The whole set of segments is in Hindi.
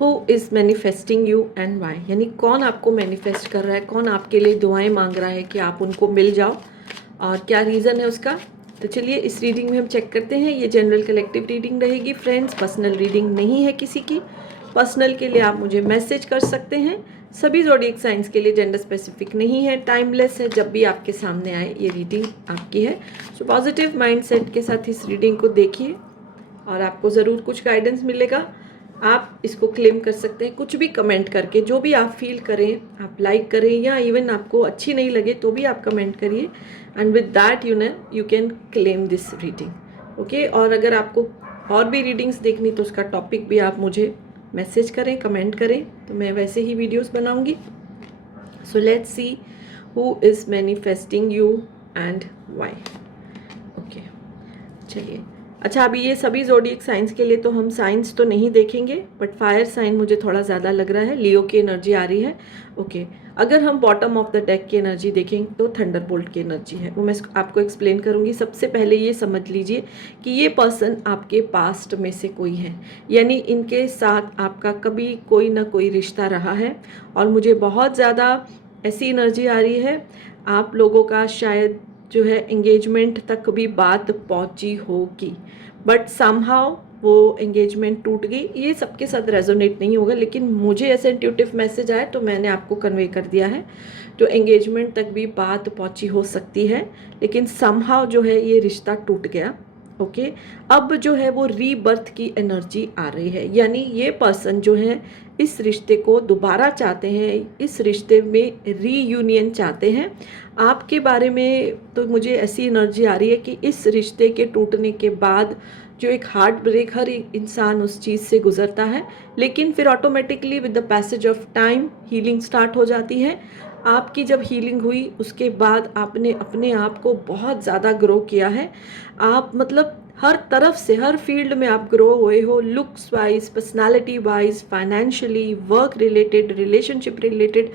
Who is manifesting you and why, यानी कौन आपको मैनिफेस्ट कर रहा है, कौन आपके लिए दुआएं मांग रहा है कि आप उनको मिल जाओ, और क्या रीज़न है उसका। तो चलिए इस रीडिंग में हम चेक करते हैं। ये जनरल कलेक्टिव रीडिंग रहेगी फ्रेंड्स, पर्सनल रीडिंग नहीं है किसी की। पर्सनल के लिए आप मुझे मैसेज कर सकते हैं। सभी ज़ोडिएक साइंस के लिए जेंडर स्पेसिफिक नहीं है, टाइमलेस है, जब भी आपके सामने आए ये रीडिंग आपकी है। सो पॉजिटिव माइंडसेट के साथ इस रीडिंग को देखिए और आपको ज़रूर कुछ गाइडेंस मिलेगा। आप इसको क्लेम कर सकते हैं कुछ भी कमेंट करके, जो भी आप फील करें, आप लाइक करें या इवन आपको अच्छी नहीं लगे तो भी आप कमेंट करिए, and with that you can claim this reading. Okay, और अगर आपको और भी रीडिंग्स देखनी तो उसका टॉपिक भी आप मुझे मैसेज करें, कमेंट करें, तो मैं वैसे ही वीडियोस बनाऊंगी। So let's see who is manifesting you and why. Okay, चलिए। अच्छा, अभी ये सभी ज़ोडिएक साइंस के लिए तो हम साइंस तो नहीं देखेंगे, बट फायर साइन मुझे थोड़ा ज़्यादा लग रहा है, लियो की एनर्जी आ रही है। ओके, अगर हम बॉटम ऑफ द डेक की एनर्जी देखें तो थंडरबोल्ट की एनर्जी है, वो मैं आपको एक्सप्लेन करूँगी। सबसे पहले ये समझ लीजिए कि ये पर्सन आपके पास्ट में से कोई है, यानी इनके साथ आपका कभी कोई ना कोई रिश्ता रहा है, और मुझे बहुत ज़्यादा ऐसी एनर्जी आ रही है आप लोगों का शायद जो है एंगेजमेंट तक भी बात पहुंची होगी, बट समहाउ वो एंगेजमेंट टूट गई। ये सबके साथ रेजोनेट नहीं होगा, लेकिन मुझे ऐसे इंट्यूटिव मैसेज आया तो मैंने आपको कन्वे कर दिया है। तो एंगेजमेंट तक भी बात पहुंची हो सकती है, लेकिन समहाउ जो है ये रिश्ता टूट गया। ओके, अब जो है वो रीबर्थ की एनर्जी आ रही है, यानी ये पर्सन जो है इस रिश्ते को दोबारा चाहते हैं, इस रिश्ते में रीयूनियन चाहते हैं। आपके बारे में तो मुझे ऐसी एनर्जी आ रही है कि इस रिश्ते के टूटने के बाद जो एक हार्ट ब्रेक हर इंसान उस चीज़ से गुजरता है, लेकिन फिर automatically with the passage of time healing start हो जाती है। आपकी जब हीलिंग हुई उसके बाद आपने अपने आप को बहुत ज़्यादा ग्रो किया है। आप मतलब हर तरफ से, हर फील्ड में आप ग्रो हुए हो, looks wise, personality wise, financially, work related, relationship related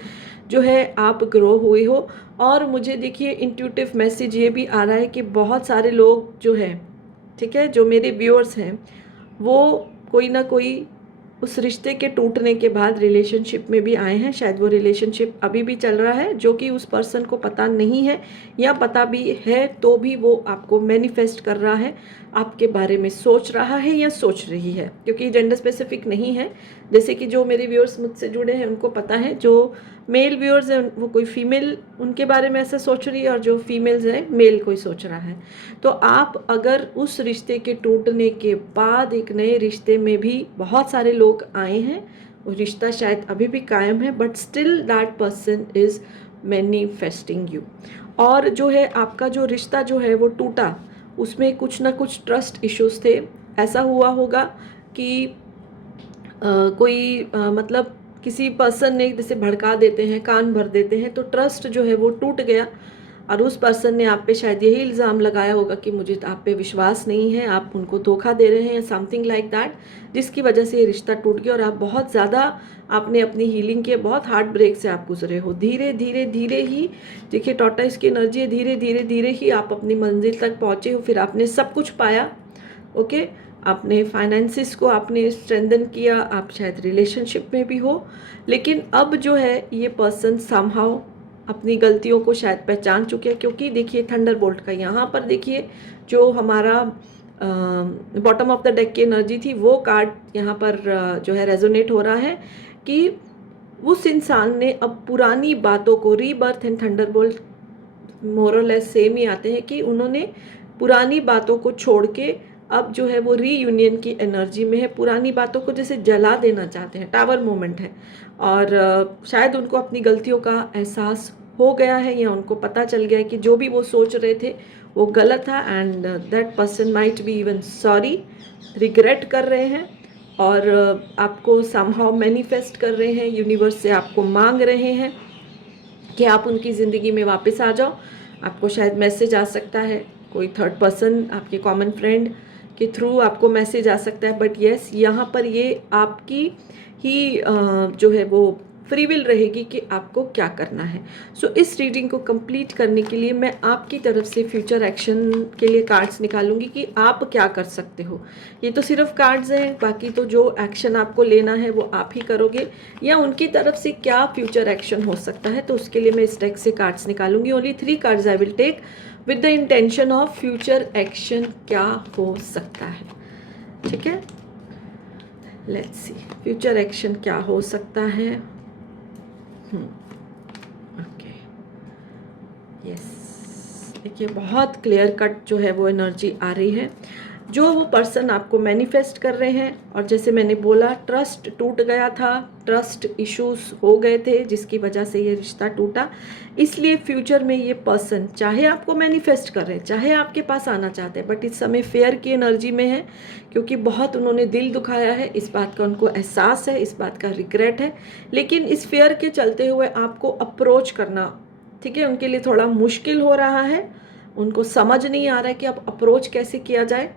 जो है आप ग्रो हुए हो। और मुझे देखिए इंट्यूटिव मैसेज ये भी आ रहा है कि बहुत सारे लोग जो है, ठीक है, जो मेरे व्यूअर्स हैं, वो कोई ना कोई उस रिश्ते के टूटने के बाद रिलेशनशिप में भी आए हैं। शायद वो रिलेशनशिप अभी भी चल रहा है, जो कि उस पर्सन को पता नहीं है, या पता भी है तो भी वो आपको मैनिफेस्ट कर रहा है, आपके बारे में सोच रहा है या सोच रही है, क्योंकि जेंडर स्पेसिफिक नहीं है। जैसे कि जो मेरे व्यूअर्स मुझसे जुड़े हैं उनको पता है, जो मेल व्यूअर्स हैं वो कोई फीमेल उनके बारे में ऐसा सोच रही है, और जो फीमेल्स हैं मेल कोई सोच रहा है। तो आप अगर उस रिश्ते के टूटने के बाद एक नए रिश्ते में भी बहुत सारे लोग आए हैं, वो रिश्ता शायद अभी भी कायम है, but still that person is manifesting you. और जो है आपका जो रिश्ता जो है वो टूटा, उसमें कुछ ना कुछ ट्रस्ट इश्यूज थे। ऐसा हुआ होगा कि कोई मतलब किसी पर्सन ने जैसे भड़का देते हैं, कान भर देते हैं, तो ट्रस्ट जो है वो टूट गया, और उस पर्सन ने आप पे शायद यही इल्ज़ाम लगाया होगा कि मुझे आप पे विश्वास नहीं है, आप उनको धोखा दे रहे हैं, समथिंग लाइक दैट, जिसकी वजह से ये रिश्ता टूट गया। और आप बहुत ज़्यादा आपने अपनी हीलिंग के बहुत हार्ट ब्रेक से आप गुजरे हो। धीरे धीरे धीरे ही, देखिए टॉर्टोइस की एनर्जी है, धीरे धीरे धीरे ही आप अपनी मंजिल तक पहुँचे हो, फिर आपने सब कुछ पाया। ओके, आपने फाइनेंसिस को आपने स्ट्रेंथन किया, आप शायद रिलेशनशिप में भी हो, लेकिन अब जो है ये पर्सन समहाउ अपनी गलतियों को शायद पहचान चुके हैं। क्योंकि देखिए थंडरबोल्ट का यहाँ पर देखिए जो हमारा बॉटम ऑफ द डेक की एनर्जी थी, वो कार्ड यहाँ पर जो है रेजोनेट हो रहा है कि उस इंसान ने अब पुरानी बातों को, रीबर्थ एंड थंडरबोल्ट मोरलेस सेम ही आते हैं, कि उन्होंने पुरानी बातों को छोड़ के अब जो है वो रीयूनियन की एनर्जी में है। पुरानी बातों को जैसे जला देना चाहते हैं, टावर मोमेंट है, और शायद उनको अपनी गलतियों का एहसास हो गया है, या उनको पता चल गया है कि जो भी वो सोच रहे थे वो गलत था, and that person might be even sorry, regret कर रहे हैं, और आपको समहाउ मैनिफेस्ट कर रहे हैं, यूनिवर्स से आपको मांग रहे हैं कि आप उनकी ज़िंदगी में वापस आ जाओ। आपको शायद मैसेज आ सकता है, कोई थर्ड पर्सन आपके कॉमन फ्रेंड के थ्रू आपको मैसेज आ सकता है, बट येस यहाँ पर ये आपकी ही जो है वो फ्री विल रहेगी कि आपको क्या करना है। सो इस रीडिंग को कंप्लीट करने के लिए मैं आपकी तरफ से फ्यूचर एक्शन के लिए कार्ड्स निकालूंगी कि आप क्या कर सकते हो। ये तो सिर्फ कार्ड्स हैं, बाकी तो जो एक्शन आपको लेना है वो आप ही करोगे, या उनकी तरफ से क्या फ्यूचर एक्शन हो सकता है, तो उसके लिए मैं इस डेक से कार्ड्स निकालूंगी। Only 3 cards I will take with the intention of future action क्या हो सकता है। ठीक है, लेट्स सी फ्यूचर एक्शन क्या हो सकता है। ओके, यस, देखिए बहुत क्लियर कट जो है वो एनर्जी आ रही है। जो वो पर्सन आपको मैनिफेस्ट कर रहे हैं, और जैसे मैंने बोला ट्रस्ट टूट गया था, ट्रस्ट इश्यूज हो गए थे जिसकी वजह से ये रिश्ता टूटा, इसलिए फ्यूचर में ये पर्सन चाहे आपको मैनिफेस्ट कर रहे हैं, चाहे आपके पास आना चाहते हैं, बट इस समय फेयर की एनर्जी में है, क्योंकि बहुत उन्होंने दिल दुखाया है, इस बात का उनको एहसास है, इस बात का रिग्रेट है। लेकिन इस फेयर के चलते हुए आपको अप्रोच करना, ठीक है, उनके लिए थोड़ा मुश्किल हो रहा है। उनको समझ नहीं आ रहा है कि अब अप्रोच कैसे किया जाए,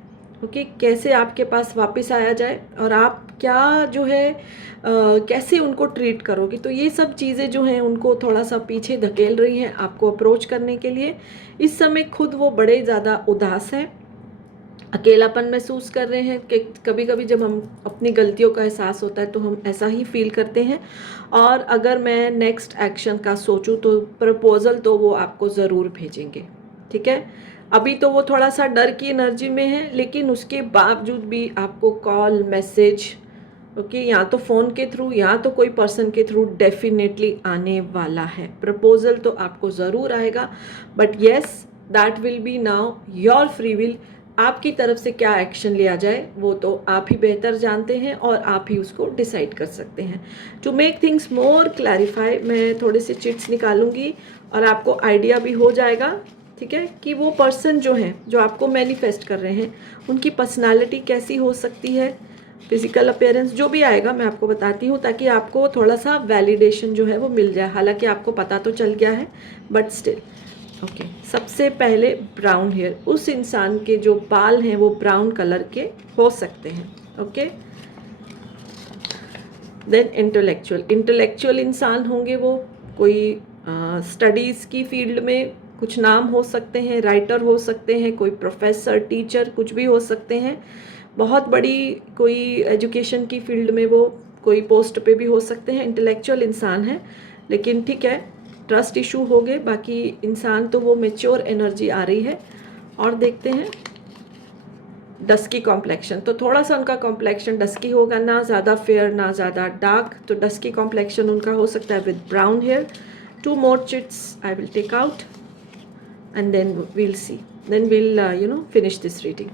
ओके, कैसे आपके पास वापस आया जाए, और आप क्या जो है कैसे उनको ट्रीट करोगे। तो ये सब चीज़ें जो हैं उनको थोड़ा सा पीछे धकेल रही हैं आपको अप्रोच करने के लिए। इस समय खुद वो बड़े ज़्यादा उदास हैं, अकेलापन महसूस कर रहे हैं कि कभी कभी जब हम अपनी गलतियों का एहसास होता है तो हम ऐसा ही फील करते हैं। और अगर मैं नेक्स्ट एक्शन का सोचूं तो प्रपोजल तो वो आपको ज़रूर भेजेंगे। ठीक है, अभी तो वो थोड़ा सा डर की एनर्जी में है, लेकिन उसके बावजूद भी आपको कॉल, मैसेज, ओके, या तो फ़ोन के थ्रू या तो कोई पर्सन के थ्रू डेफिनेटली आने वाला है। प्रपोजल तो आपको ज़रूर आएगा, but yes, that will be now your free will. आपकी तरफ से क्या एक्शन लिया जाए वो तो आप ही बेहतर जानते हैं और आप ही उसको डिसाइड कर सकते हैं। To make things more clarify, मैं थोड़े से चिट्स निकालूंगी और आपको आइडिया भी हो जाएगा, ठीक है, कि वो पर्सन जो हैं, जो आपको मैनिफेस्ट कर रहे हैं, उनकी पर्सनालिटी कैसी हो सकती है, फिजिकल अपीयरेंस जो भी आएगा मैं आपको बताती हूँ, ताकि आपको थोड़ा सा वैलिडेशन जो है वो मिल जाए। हालांकि आपको पता तो चल गया है, बट स्टिल। ओके, सबसे पहले ब्राउन हेयर, उस इंसान के जो बाल हैं वो ब्राउन कलर के हो सकते हैं। ओके, देन इंटेलेक्चुअल इंसान होंगे वो, कोई स्टडीज़ की फील्ड में कुछ नाम हो सकते हैं, राइटर हो सकते हैं, कोई प्रोफेसर, टीचर, कुछ भी हो सकते हैं। बहुत बड़ी कोई एजुकेशन की फील्ड में वो कोई पोस्ट पे भी हो सकते हैं। इंटेलेक्चुअल इंसान है, लेकिन ठीक है, ट्रस्ट इशू हो गए, बाकी इंसान तो वो मेच्योर एनर्जी आ रही है। और देखते हैं डस्की कॉम्प्लेक्शन, तो थोड़ा सा उनका कॉम्प्लेक्शन डस्की होगा, ना ज़्यादा फेयर ना ज़्यादा डार्क, तो डस्की कॉम्प्लेक्शन उनका हो सकता है with brown hair. 2 more chits I will take out and then we'll see, then we'll finish this reading,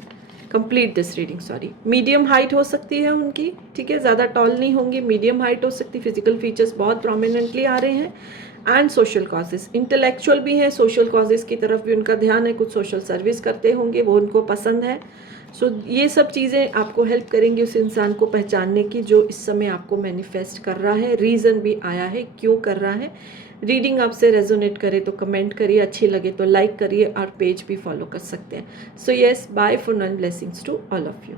complete this reading, sorry। Medium height हो सकती है उनकी, ठीक है, ज़्यादा टॉल नहीं होंगे, मीडियम हाइट हो सकती, फिजिकल फीचर्स बहुत प्रोमिनेंटली आ रहे हैं। एंड सोशल कॉजेज़, इंटेलेक्चुअल भी हैं, सोशल कॉजेज़ की तरफ भी उनका ध्यान है, कुछ सोशल सर्विस करते होंगे, वो उनको पसंद है। सो ये सब चीज़ें आपको हेल्प करेंगी उस इंसान को पहचानने की जो इस समय आपको मैनिफेस्ट कर रहा है। रीज़न भी आया है क्यों कर रहा है। रीडिंग आपसे रेजोनेट करे तो कमेंट करिए, अच्छी लगे तो लाइक करिए, और पेज भी फॉलो कर सकते हैं। So yes, bye for now, blessings to all of you.